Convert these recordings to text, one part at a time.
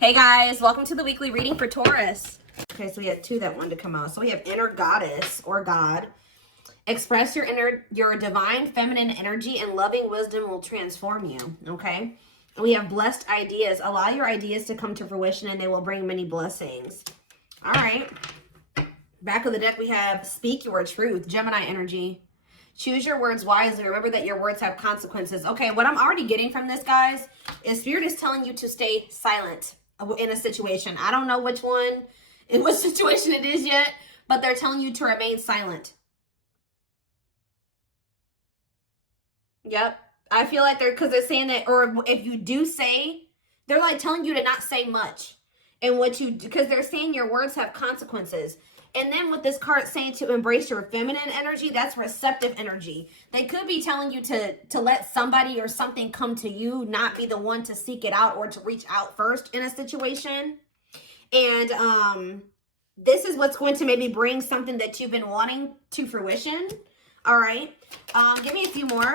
Hey guys, welcome to the weekly reading for Taurus. Okay, so we had two that wanted to come out. So we have inner goddess or God. Express your divine feminine energy and loving wisdom will transform you. Okay. And we have blessed ideas. Allow your ideas to come to fruition and they will bring many blessings. All right. Back of the deck, we have speak your truth, Gemini energy. Choose your words wisely. Remember that your words have consequences. Okay, what I'm already getting from this, guys, is Spirit is telling you to stay silent in a situation. I don't know which one, in what situation it is yet, but they're telling you to remain silent. Yep. I feel like because they're saying that, or if you do say, they're like telling you to not say much. And because they're saying your words have consequences. And then with this card saying to embrace your feminine energy, that's receptive energy. They could be telling you to let somebody or something come to you, not be the one to seek it out or to reach out first in a situation. And this is what's going to maybe bring something that you've been wanting to fruition. All right. Give me a few more.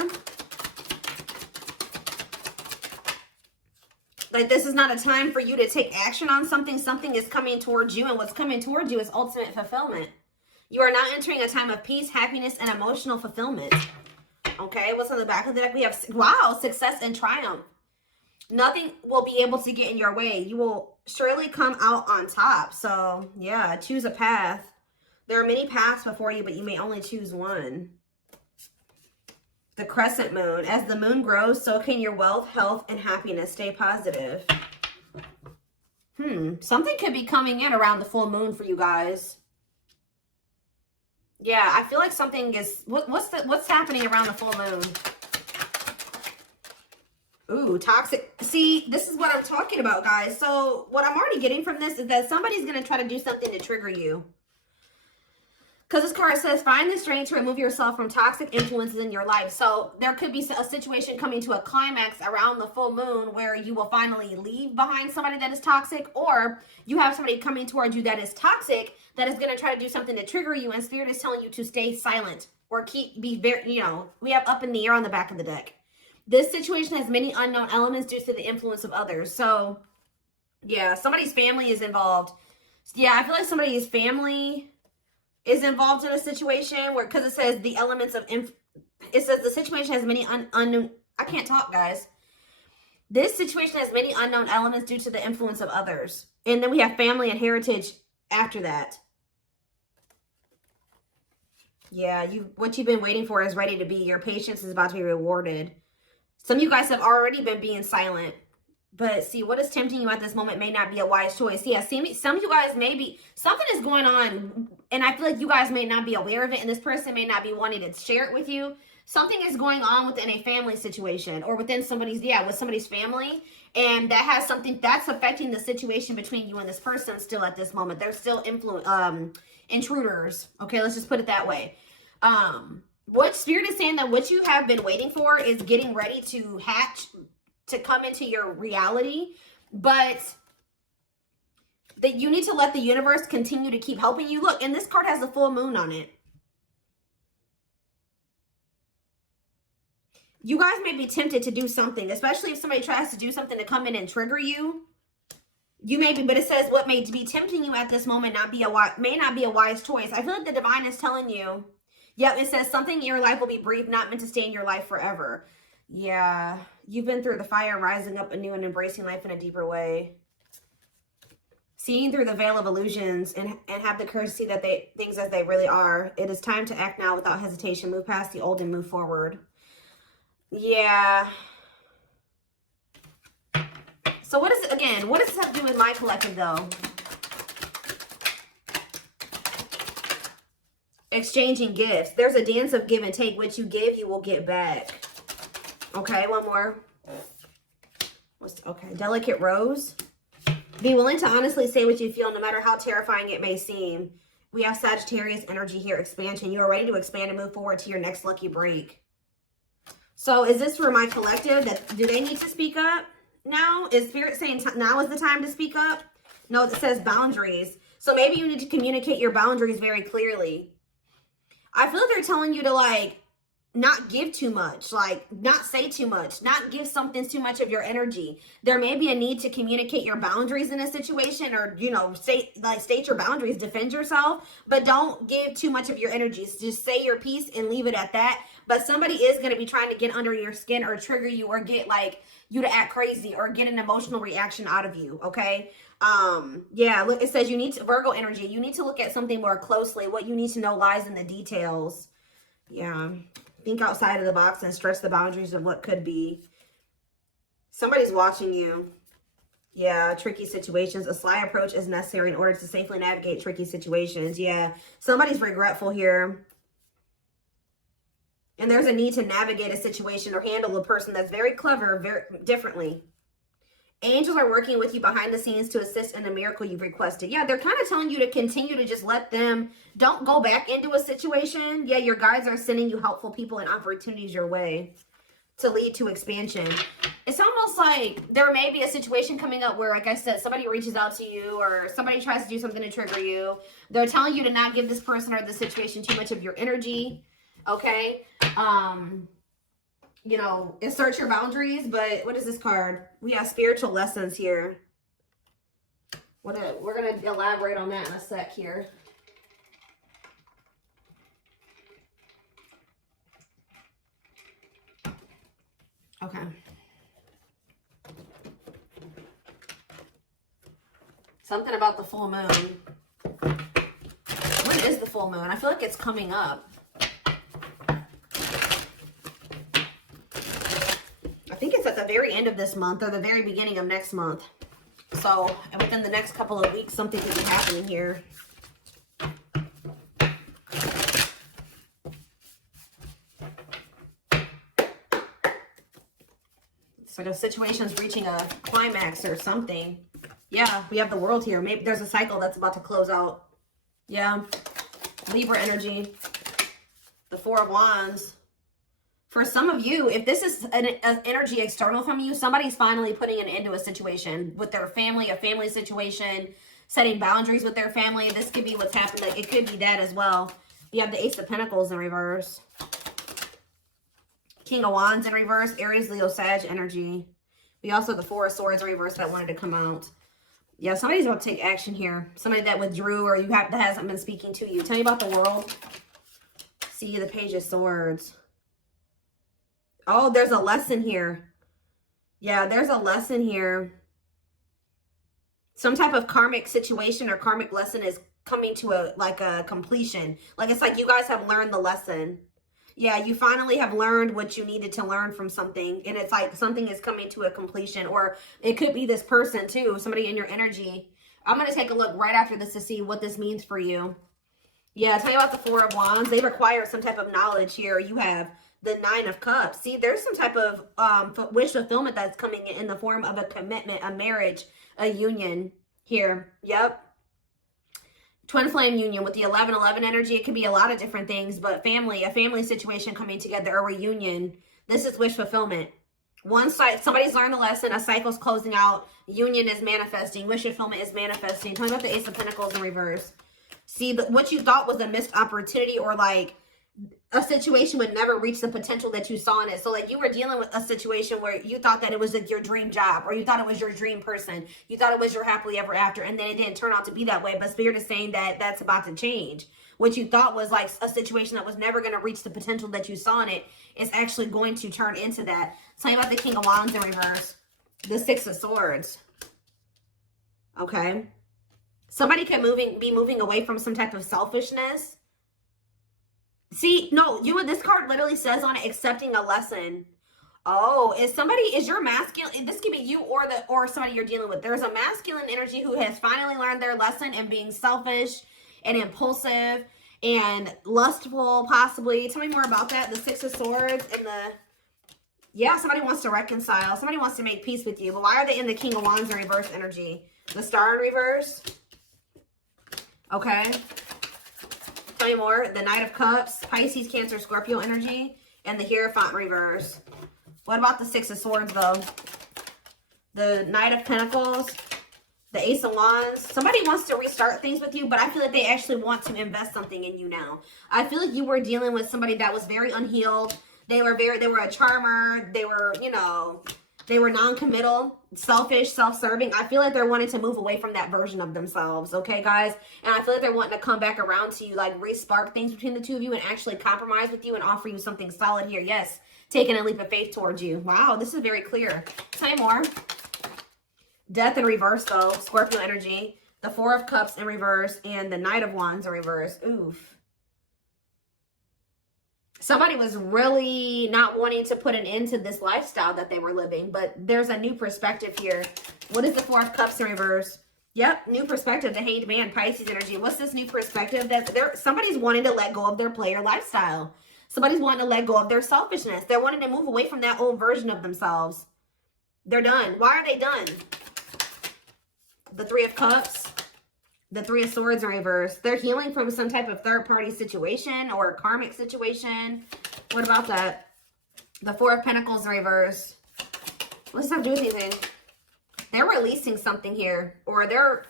Like, this is not a time for you to take action on something. Something is coming towards you, and what's coming towards you is ultimate fulfillment. You are now entering a time of peace, happiness, and emotional fulfillment. Okay, what's on the back of the deck? We have, wow, success and triumph. Nothing will be able to get in your way. You will surely come out on top. So, yeah, choose a path. There are many paths before you, but you may only choose one. The crescent moon. As the moon grows, so can your wealth, health, and happiness. Stay positive. Something could be coming in around the full moon for you guys. Yeah, I feel like something is... What's happening around the full moon? Ooh, toxic. See, this is what I'm talking about, guys. So what I'm already getting from this is that somebody's going to try to do something to trigger you. Because this card says, find the strength to remove yourself from toxic influences in your life. So there could be a situation coming to a climax around the full moon where you will finally leave behind somebody that is toxic, or you have somebody coming towards you that is toxic that is going to try to do something to trigger you, and Spirit is telling you to stay silent or be very, we have up in the air on the back of the deck. This situation has many unknown elements due to the influence of others. So, yeah, somebody's family is involved. Yeah, I feel like somebody's family is involved in a situation where, because it says the elements of, it says the situation has many unknown, I can't talk, guys. This situation has many unknown elements due to the influence of others. And then we have family and heritage after that. Yeah, what you've been waiting for is ready to be. Your patience is about to be rewarded. Some of you guys have already been being silent. But see, what is tempting you at this moment may not be a wise choice. Yeah, see, some of you guys may be, something is going on, and I feel like you guys may not be aware of it, and this person may not be wanting to share it with you. Something is going on within a family situation, or within somebody's, with somebody's family, and that has something that's affecting the situation between you and this person still at this moment. They're still intruders. Okay, let's just put it that way. What Spirit is saying that what you have been waiting for is getting ready to hatch, to come into your reality, but that you need to let the universe continue to keep helping you. Look, and this card has a full moon on it. You guys may be tempted to do something, especially if somebody tries to do something to come in and trigger you. You may be, but it says what may be tempting you at this moment may not be a wise choice. I feel like the divine is telling you, yep, it says something in your life will be brief, not meant to stay in your life forever. Yeah, you've been through the fire, rising up anew and embracing life in a deeper way. Seeing through the veil of illusions and have the courage to see that things as they really are. It is time to act now without hesitation. Move past the old and move forward. Yeah. So what is it, again, what does this have to do with my collective, though? Exchanging gifts. There's a dance of give and take. What you give, you will get back. Okay, one more. Okay, delicate rose. Be willing to honestly say what you feel, no matter how terrifying it may seem. We have Sagittarius energy here, expansion. You are ready to expand and move forward to your next lucky break. So is this for my collective? Do they need to speak up now? Is Spirit saying now is the time to speak up? No, it says boundaries. So maybe you need to communicate your boundaries very clearly. I feel like they're telling you to, like, not give too much, like not say too much, not give something too much of your energy. There may be a need to communicate your boundaries in a situation, or, you know, state your boundaries, defend yourself, but don't give too much of your energies. Just say your piece and leave it at that. But somebody is going to be trying to get under your skin or trigger you or get like you to act crazy or get an emotional reaction out of you. Okay. Yeah, look, it says you need to, Virgo energy, you need to look at something more closely. What you need to know lies in the details. Yeah. Think outside of the box and stretch the boundaries of what could be. Somebody's watching you. Yeah, tricky situations. A sly approach is necessary in order to safely navigate tricky situations. Yeah, somebody's regretful here. And there's a need to navigate a situation or handle a person that's very clever, very differently. Angels are working with you behind the scenes to assist in the miracle you've requested. Yeah, they're kind of telling you to continue to just let them, don't go back into a situation. Yeah, your guides are sending you helpful people and opportunities your way to lead to expansion. It's almost like there may be a situation coming up where, like I said, somebody reaches out to you or somebody tries to do something to trigger you. They're telling you to not give this person or this situation too much of your energy. Okay. You know, assert your boundaries, but what is this card? We have spiritual lessons here. We're going to elaborate on that in a sec here. Okay. Something about the full moon. When is the full moon? I feel like it's coming up. I think it's at the very end of this month or the very beginning of next month. So within the next couple of weeks, something could be happening here. It's like a situation's reaching a climax or something. Yeah, we have the world here. Maybe there's a cycle that's about to close out. Yeah. Libra energy. The Four of Wands. For some of you, if this is an energy external from you, somebody's finally putting an end to a situation with their family, a family situation, setting boundaries with their family. This could be what's happened. Like, it could be that as well. You have the Ace of Pentacles in reverse. King of Wands in reverse. Aries, Leo, Sag energy. We also have the Four of Swords in reverse that wanted to come out. Yeah, somebody's about to take action here. Somebody that withdrew or that hasn't been speaking to you. Tell me about the world. See the Page of Swords. Oh, there's a lesson here. Yeah, there's a lesson here. Some type of karmic situation or karmic lesson is coming to a completion. Like, it's like you guys have learned the lesson. Yeah, you finally have learned what you needed to learn from something. And it's like something is coming to a completion. Or it could be this person too, somebody in your energy. I'm going to take a look right after this to see what this means for you. Yeah, tell me about the Four of Wands. They require some type of knowledge here. You have the Nine of Cups. See, there's some type of wish fulfillment that's coming in the form of a commitment, a marriage, a union here. Yep. Twin flame union with the 11-11 energy. It could be a lot of different things, but family, a family situation coming together, a reunion. This is wish fulfillment. One side, somebody's learned the lesson. A cycle's closing out. Union is manifesting. Wish fulfillment is manifesting. Tell me about the Ace of Pentacles in reverse. See, what you thought was a missed opportunity or like a situation would never reach the potential that you saw in it. So like you were dealing with a situation where you thought that it was like your dream job, or you thought it was your dream person. You thought it was your happily ever after, and then it didn't turn out to be that way. But Spirit is saying that that's about to change. What you thought was like a situation that was never going to reach the potential that you saw in it is actually going to turn into that. Tell me about the King of Wands in reverse. The Six of Swords. Okay. Somebody can be moving away from some type of selfishness. See, no, this card literally says on it, accepting a lesson. Oh, is your masculine, this could be you or somebody you're dealing with. There's a masculine energy who has finally learned their lesson and being selfish and impulsive and lustful, possibly. Tell me more about that. The Six of Swords and yeah, somebody wants to reconcile. Somebody wants to make peace with you. But why are they in the King of Wands in reverse energy? The Star in reverse. Okay. Tell me more. The Knight of Cups, Pisces, Cancer, Scorpio energy, and the Hierophant reverse. What about the Six of Swords, though? The Knight of Pentacles, the Ace of Wands. Somebody wants to restart things with you, but I feel like they actually want to invest something in you now. I feel like you were dealing with somebody that was very unhealed, They were a charmer. They were, you know, they were non-committal, selfish, self-serving. I feel like they're wanting to move away from that version of themselves, okay, guys? And I feel like they're wanting to come back around to you, like re-spark things between the two of you and actually compromise with you and offer you something solid here. Yes, taking a leap of faith towards you. Wow, this is very clear. Tell me more. Death in reverse, though. Scorpio energy. The Four of Cups in reverse and the Knight of Wands in reverse. Oof. Somebody was really not wanting to put an end to this lifestyle that they were living, but there's a new perspective here. What is the Four of Cups in reverse? Yep, new perspective. The Hanged Man, Pisces energy. What's this new perspective? That somebody's wanting to let go of their player lifestyle. Somebody's wanting to let go of their selfishness. They're wanting to move away from that old version of themselves. They're done. Why are they done? The Three of Cups, the Three of Swords in reverse. They're healing from some type of third-party situation or a karmic situation. What about that? The Four of Pentacles in reverse. What does that have to do with anything? They're releasing something here, or they're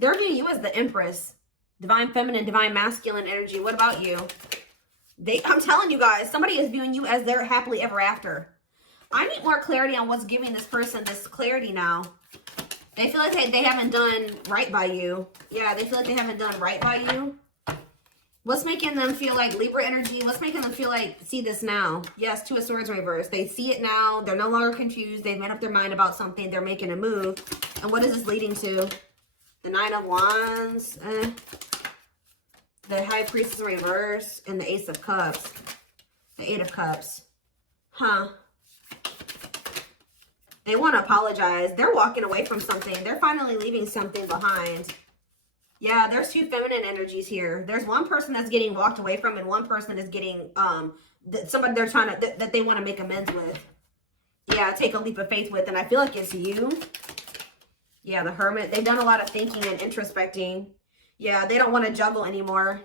viewing you as the Empress. Divine Feminine, Divine Masculine energy. What about you? I'm telling you guys, somebody is viewing you as their happily ever after. I need more clarity on what's giving this person this clarity now. They feel like they haven't done right by you. Yeah, they feel like they haven't done right by you. What's making them feel like Libra energy? What's making them feel like, see this now? Yes, Two of Swords reverse. They see it now. They're no longer confused. They've made up their mind about something. They're making a move. And what is this leading to? The Nine of Wands. The High Priestess reverse. And the Ace of Cups. The Eight of Cups. Huh. They want to apologize. They're walking away from something. They're finally leaving something behind. Yeah, there's two feminine energies here. There's one person that's getting walked away from and one person is getting, somebody they're trying to, that they want to make amends with. Yeah, take a leap of faith with. And I feel like it's you. Yeah, the Hermit. They've done a lot of thinking and introspecting. Yeah, they don't want to juggle anymore.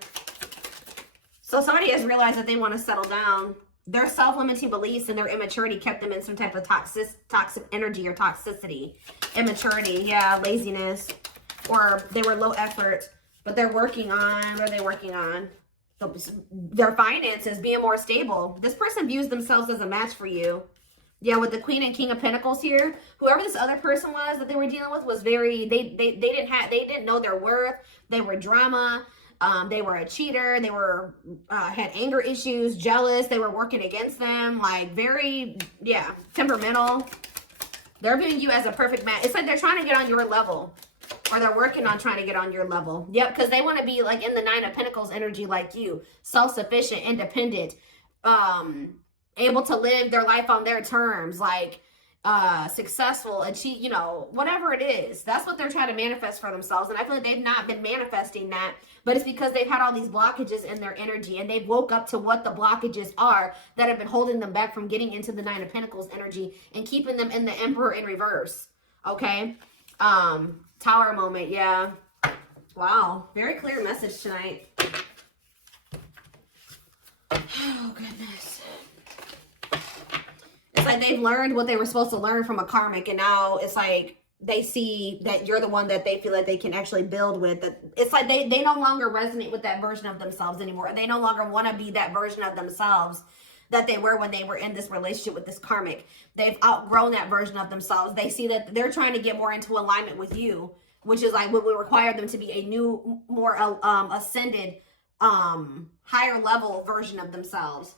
So somebody has realized that they want to settle down. Their self-limiting beliefs and their immaturity kept them in some type of toxic energy or toxicity. Immaturity, yeah, laziness. Or they were low effort, but they're working on, what are they working on? Their finances, being more stable. This person views themselves as a match for you. Yeah, with the Queen and King of Pentacles here, whoever this other person was that they were dealing with was very, they didn't know their worth. They were drama. They were a cheater. They were, had anger issues, jealous. They were working against them. Like very, yeah, temperamental. They're viewing you as a perfect match. It's like they're trying to get on your level. Or they're working on trying to get on your level. Yep, because they want to be like in the Nine of Pentacles energy like you. Self-sufficient, independent. Able to live their life on their terms. Like, successful, achieve, you know, whatever it is. That's what they're trying to manifest for themselves. And I feel like they've not been manifesting that. But it's because they've had all these blockages in their energy. And they've woke up to what the blockages are that have been holding them back from getting into the Nine of Pentacles energy. And keeping them in the Emperor in reverse. Okay? Tower moment, yeah. Wow, very clear message tonight. Oh, goodness. It's like they've learned what they were supposed to learn from a karmic, and now it's like they see that you're the one that they feel like they can actually build with. That it's like they no longer resonate with that version of themselves anymore. They no longer want to be that version of themselves that they were when they were in this relationship with this karmic. They've outgrown that version of themselves. They see that they're trying to get more into alignment with you, which is like what would require them to be a new, more ascended, higher level version of themselves.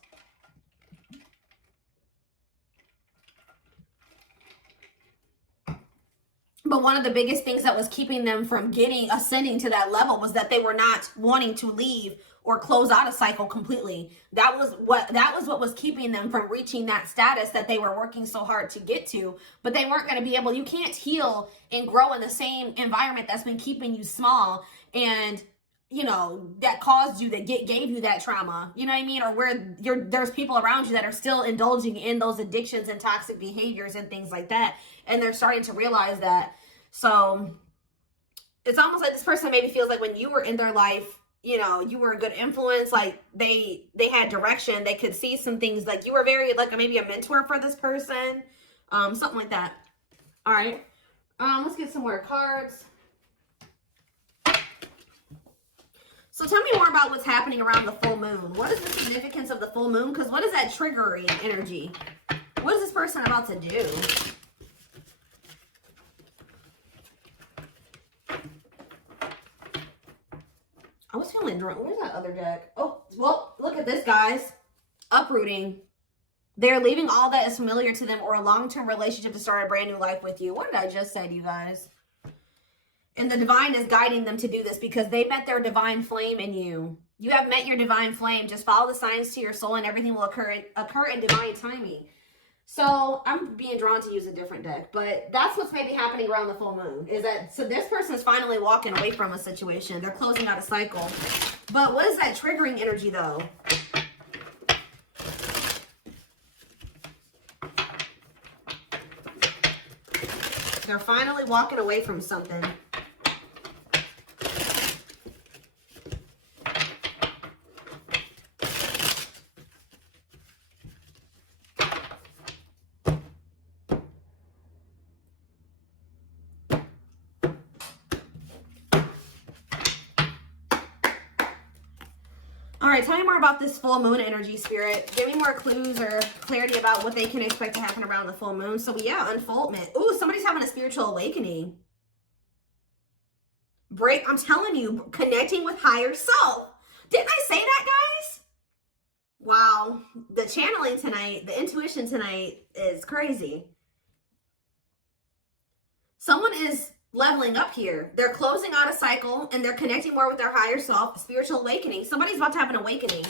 But one of the biggest things that was keeping them from ascending to that level was that they were not wanting to leave or close out a cycle completely. That was what was keeping them from reaching that status that they were working so hard to get to. But they weren't going to be able, you can't heal and grow in the same environment that's been keeping you small and, you know, that caused you, that gave you that trauma. You know what I mean? Or where there's people around you that are still indulging in those addictions and toxic behaviors and things like that. And they're starting to realize that. So it's almost like this person maybe feels like when you were in their life, you know, you were a good influence, like they had direction, they could see some things, like you were very, like maybe a mentor for this person, something like that. All right, let's get some more cards. So tell me more about what's happening around the full moon. What is the significance of the full moon? Because what is that triggering energy? What is this person about to do? I was feeling drunk. Where's that other deck? Oh, well, look at this, guys. Uprooting. They're leaving all that is familiar to them or a long-term relationship to start a brand new life with you. What did I just say to you guys? And the divine is guiding them to do this because they met their divine flame in you. You have met your divine flame. Just follow the signs to your soul and everything will occur in divine timing. So I'm being drawn to use a different deck, but that's what's maybe happening around the full moon is that, so this person is finally walking away from a situation. They're closing out a cycle. But what is that triggering energy though? They're finally walking away from something. All right, tell me more about this full moon energy, Spirit. Give me more clues or clarity about what they can expect to happen around the full moon. So yeah, unfoldment. Ooh, somebody's having a spiritual awakening. I'm telling you, connecting with higher self. Didn't I say that, guys? Wow, the channeling tonight, the intuition tonight is crazy. Someone is leveling up here. They're closing out a cycle and they're connecting more with their higher self, spiritual awakening. Somebody's about to have an awakening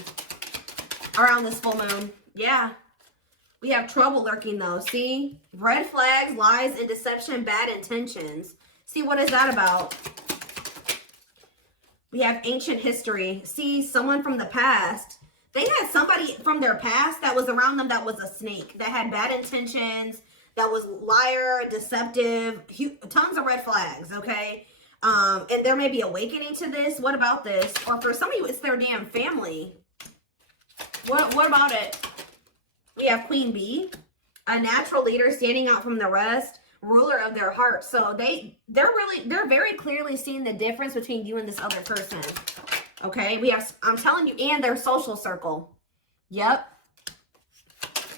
around this full moon. Yeah. We have trouble lurking though. See? Red flags, lies, and deception, bad intentions. See, what is that about? We have ancient history. See, someone from the past. They had somebody from their past that was around them that was a snake, that had bad intentions, that was liar, deceptive, tons of red flags, okay? And there may be awakening to this. What about this? Or for some of you, it's their damn family. What about it? We have Queen Bee, a natural leader standing out from the rest, ruler of their heart. So they're very clearly seeing the difference between you and this other person. Okay, we have, I'm telling you, and their social circle. Yep.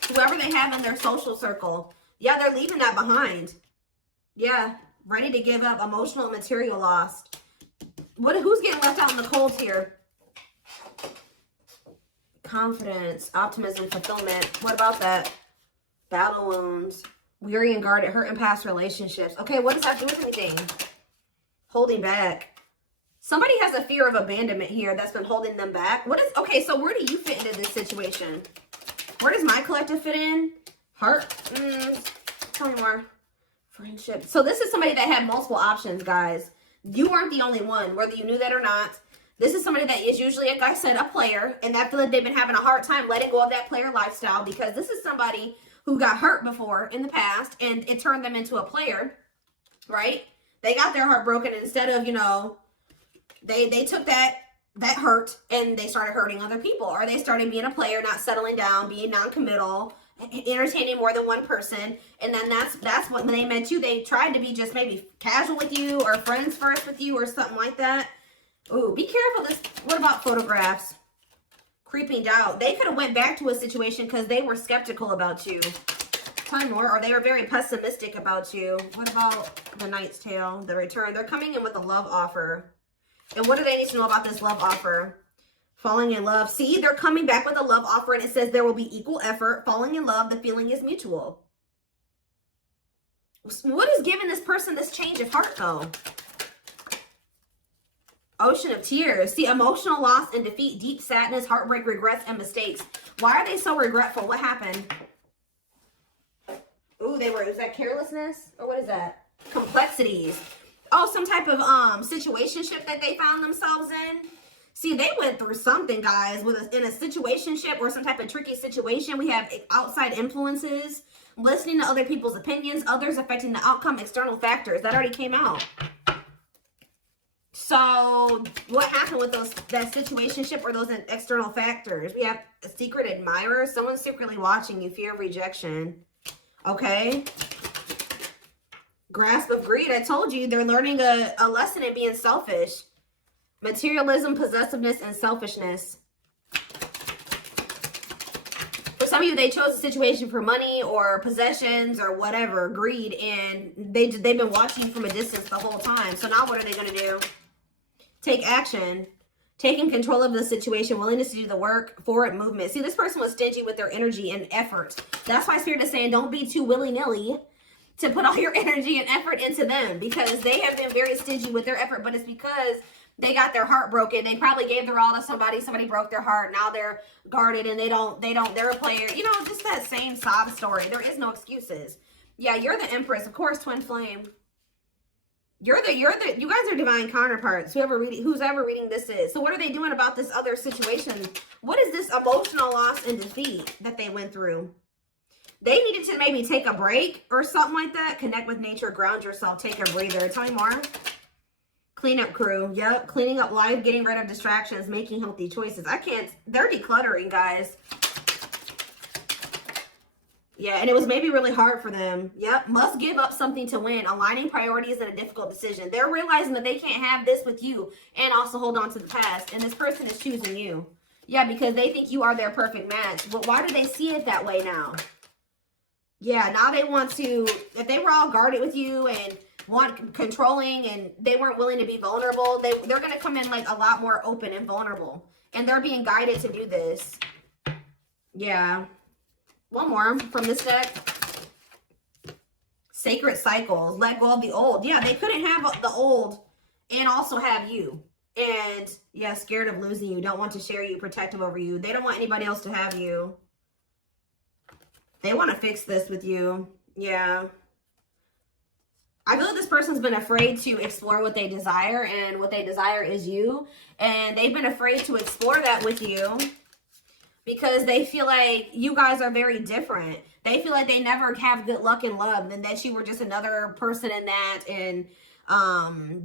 Whoever they have in their social circle. Yeah, they're leaving that behind. Yeah, ready to give up, emotional and material lost. Who's getting left out in the cold here? Confidence, optimism, fulfillment. What about that? Battle wounds, weary and guarded, hurt in past relationships. Okay, what does that do with anything? Holding back. Somebody has a fear of abandonment here that's been holding them back. Okay, so where do you fit into this situation? Where does my collective fit in? Heart? Tell me more. Friendship. So this is somebody that had multiple options, guys. You weren't the only one, whether you knew that or not. This is somebody that is usually, like I said, a player. And I feel like they've been having a hard time letting go of that player lifestyle because this is somebody who got hurt before in the past and it turned them into a player, right? They got their heart broken and instead of, you know, they took that hurt and they started hurting other people, or they started being a player, not settling down, being non-committal, entertaining more than one person. And then that's what, when they met you, they tried to be just maybe casual with you or friends first with you or something like that. Ooh, be careful. What about photographs? Creeping doubt. They could have went back to a situation because they were skeptical about you. Tell me more. Or they were very pessimistic about you. What about the Knight's Tale, the return? They're coming in with a love offer. And what do they need to know about this love offer? Falling in love. See, they're coming back with a love offer and it says there will be equal effort. Falling in love, the feeling is mutual. What is giving this person this change of heart though? Ocean of tears. See, emotional loss and defeat, deep sadness, heartbreak, regrets, and mistakes. Why are they so regretful? What happened? Ooh, is that carelessness? Or what is that? Complexities. Oh, some type of situationship that they found themselves in. See, they went through something, guys, in a situationship or some type of tricky situation. We have outside influences, listening to other people's opinions, others affecting the outcome, external factors. That already came out. So what happened with that situationship or those external factors? We have a secret admirer, someone secretly watching you, fear of rejection. Okay. Grasp of greed. I told you they're learning a lesson in being selfish. Materialism, possessiveness, and selfishness. For some of you, they chose a situation for money or possessions or whatever, greed, and they've been watching you from a distance the whole time. So now what are they going to do? Take action. Taking control of the situation, willingness to do the work, forward movement. See, this person was stingy with their energy and effort. That's why Spirit is saying don't be too willy-nilly to put all your energy and effort into them, because they have been very stingy with their effort, but it's because they got their heart broken. They probably gave their all to somebody. Somebody broke their heart. Now they're guarded and they're a player. You know, just that same sob story. There is no excuses. Yeah, you're the Empress. Of course, twin flame. You guys are divine counterparts, who's ever reading this is. So what are they doing about this other situation? What is this emotional loss and defeat that they went through? They needed to maybe take a break or something like that. Connect with nature, ground yourself, take a breather. Tell me more. Cleanup crew. Yep. Cleaning up life, getting rid of distractions, making healthy choices. They're decluttering, guys. Yeah, and it was maybe really hard for them. Yep. Must give up something to win. Aligning priorities in a difficult decision. They're realizing that they can't have this with you and also hold on to the past. And this person is choosing you. Yeah, because they think you are their perfect match. But why do they see it that way now? Yeah, now they want to, if they were all guarded with you and want controlling and they weren't willing to be vulnerable, they're going to come in like a lot more open and vulnerable. And they're being guided to do this. Yeah. One more from this deck. Sacred cycles. Let go of the old. Yeah, they couldn't have the old and also have you. And yeah, scared of losing you. Don't want to share you, protective over you. They don't want anybody else to have you. They want to fix this with you. Yeah. I feel like this person's been afraid to explore what they desire, and what they desire is you. And they've been afraid to explore that with you because they feel like you guys are very different. They feel like they never have good luck in love, and that you were just another person in that. And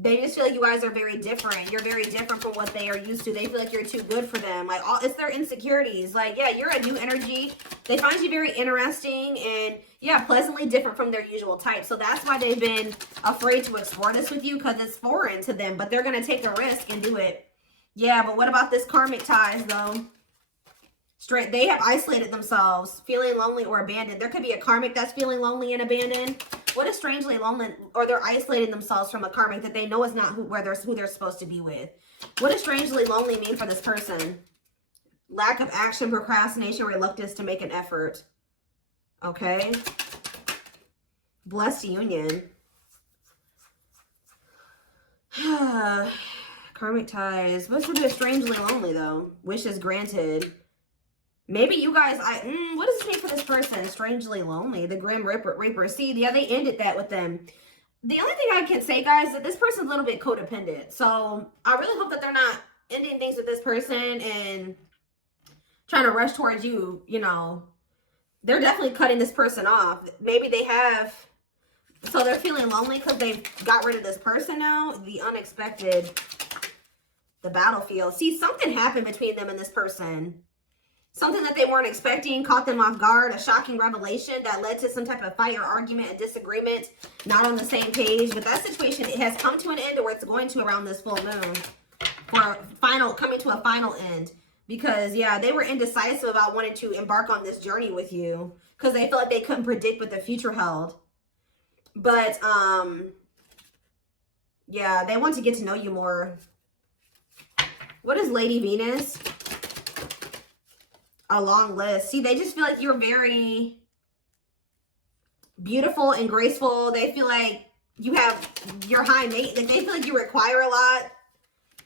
they just feel like you guys are very different. You're very different from what they are used to. They feel like you're too good for them. Like, it's their insecurities. Like, yeah, you're a new energy. They find you very interesting and, yeah, pleasantly different from their usual type. So that's why they've been afraid to explore this with you, because it's foreign to them. But they're going to take the risk and do it. Yeah, but what about this karmic ties, though? They have isolated themselves, feeling lonely or abandoned. There could be a karmic that's feeling lonely and abandoned. What is strangely lonely, or they're isolating themselves from a karmic that they know is not who they're supposed to be with. What does strangely lonely mean for this person? Lack of action, procrastination, reluctance to make an effort. Okay. Blessed union. Karmic ties. What's with this strangely lonely, though? Wishes granted. Maybe you guys, what does this mean for this person? Strangely lonely. The Grim Reaper. See, yeah, they ended that with them. The only thing I can say, guys, is that this person's a little bit codependent. So I really hope that they're not ending things with this person and trying to rush towards you, you know. They're definitely cutting this person off. Maybe they have, so they're feeling lonely because they've got rid of this person now. The unexpected, the battlefield. See, something happened between them and this person. Something that they weren't expecting caught them off guard, a shocking revelation that led to some type of fight or argument, a disagreement, not on the same page. But that situation, it has come to an end, or it's going to around this full moon, for coming to a final end. Because, yeah, they were indecisive about wanting to embark on this journey with you because they felt like they couldn't predict what the future held. But, yeah, they want to get to know you more. What is Lady Venus? A long list. See, they just feel like you're very beautiful and graceful. They feel like you're high maintenance. They feel like you require a lot,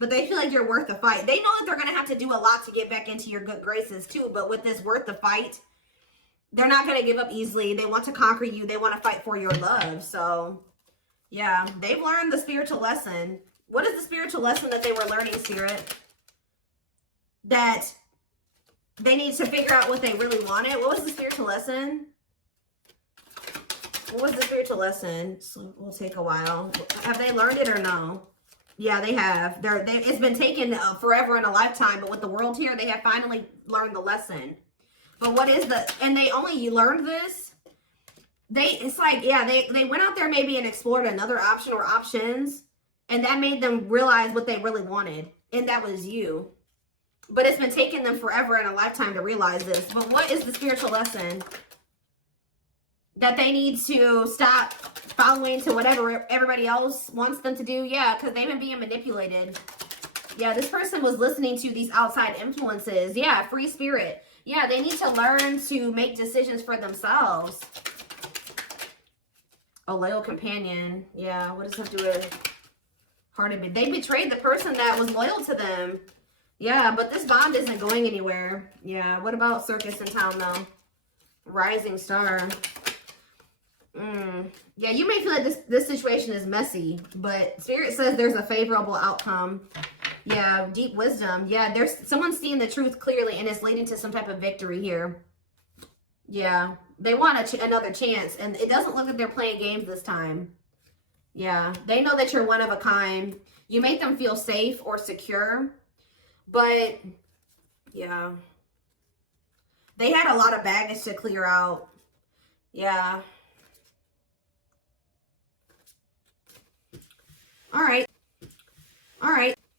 but they feel like you're worth the fight. They know that they're going to have to do a lot to get back into your good graces too, but with this worth the fight, they're not going to give up easily. They want to conquer you. They want to fight for your love. So, yeah, they've learned the spiritual lesson. What is the spiritual lesson that they were learning, Spirit? That they need to figure out what they really wanted. What was the spiritual lesson? What was the spiritual lesson? So we'll take a while. Have they learned it or no? Yeah, they have. It's been taken forever and a lifetime, but with the world here, they have finally learned the lesson. But what is and you learned this? It's like, yeah, they went out there maybe and explored another option or options, and that made them realize what they really wanted. And that was you. But it's been taking them forever and a lifetime to realize this. But what is the spiritual lesson? That they need to stop following to whatever everybody else wants them to do? Yeah, because they've been being manipulated. Yeah, this person was listening to these outside influences. Yeah, free spirit. Yeah, they need to learn to make decisions for themselves. A loyal companion. Yeah, what does that do with hearted? They betrayed the person that was loyal to them. Yeah, but this bond isn't going anywhere. Yeah, what about circus in town, though? Rising star. Yeah, you may feel like this situation is messy, but Spirit says there's a favorable outcome. Yeah, deep wisdom. Yeah, there's someone seeing the truth clearly, and it's leading to some type of victory here. Yeah, they want another chance, and it doesn't look like they're playing games this time. Yeah, they know that you're one of a kind. You make them feel safe or secure, but yeah, they had a lot of baggage to clear out. Yeah. All right. All right.